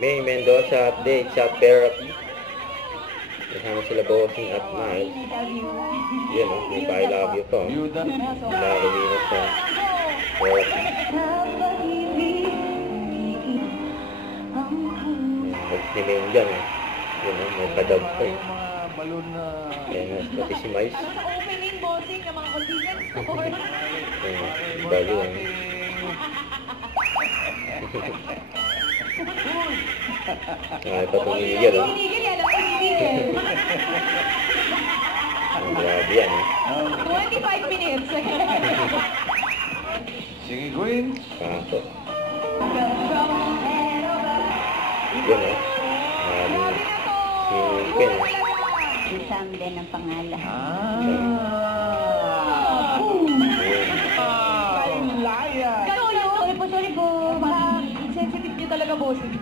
May Mendoza update sa therapy. Kasama sila bossing at Miles. Yan o, may pa I love you po. Larawi na sa therapy. Mag-snimain dyan eh. Yun o, may padog pa eh. Ayan, pati si Miles. Sa opening bossing ng mga convenience store. Ayan, bago yan. Ay, patungin yan o. Pinigil yan, ang pinigil. Ang grabe yan eh. 25 minutes. Sige, Queen. Kaso. Yun o. Si Queen. Si Sam din ang pangalan. Sorry po. Sensitive niyo talaga, bossing.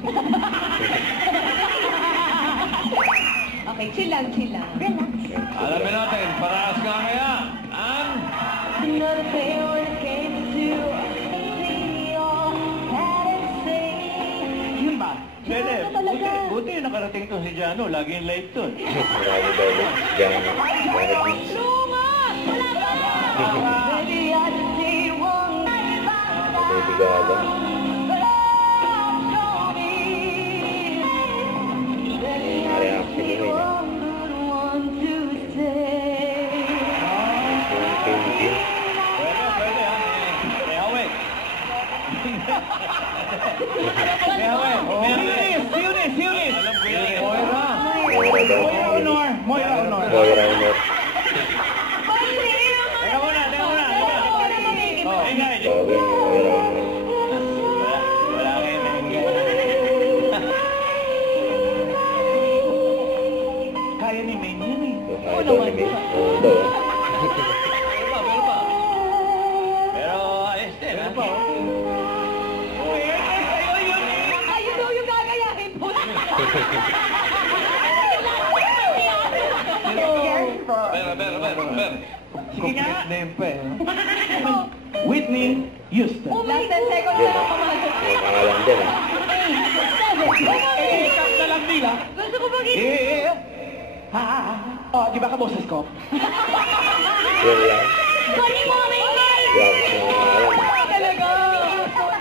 Okay, chill lang, chill lang. Relax. Alamin natin, paraas nga kaya ang... Yun ba? Pwede. Buti yung nakarating to si Jano. Laging late to. Marami daw ulit. Jana Beach. Baby Gaga. Reaction mo yun eh. Pwede ha. May hawik. May hawik. Siunis. Alam ko yan. Moira. Moira daw. Moira Honor. Moira Honor. Teka muna. Hey guys. Bago yung Moira Honor. Wala kayo na. Kaya ni Maine yun eh. Kaya daw ni May. Oo daw. Meron pa. Pero ayos din. Meron pa. Ayun daw yung gagayahin po. Pero. Sige nga. Name pa eh. Whitney Houston. Last 10 seconds Yun na o. lang pamansin. Yung pangalan din eh. Cut na lang nila. Gusto ko maging... Oh, di ba ka boses ko? Yun lang. Funny moment! Grabe siya mga pangalan eh. Talaga!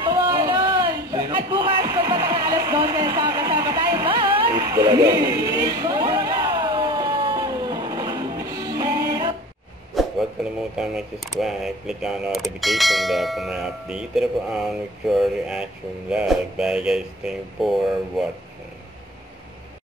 Tawanan! At bukas, pagpata ng alas 12, sama-sama tayo, ma! Eat talaga. Huwag kalimutan mag-subscribe, click on notification bell for my update. Ito na po ang Victoria Reaction Vlog. Bye guys, thank you for watching.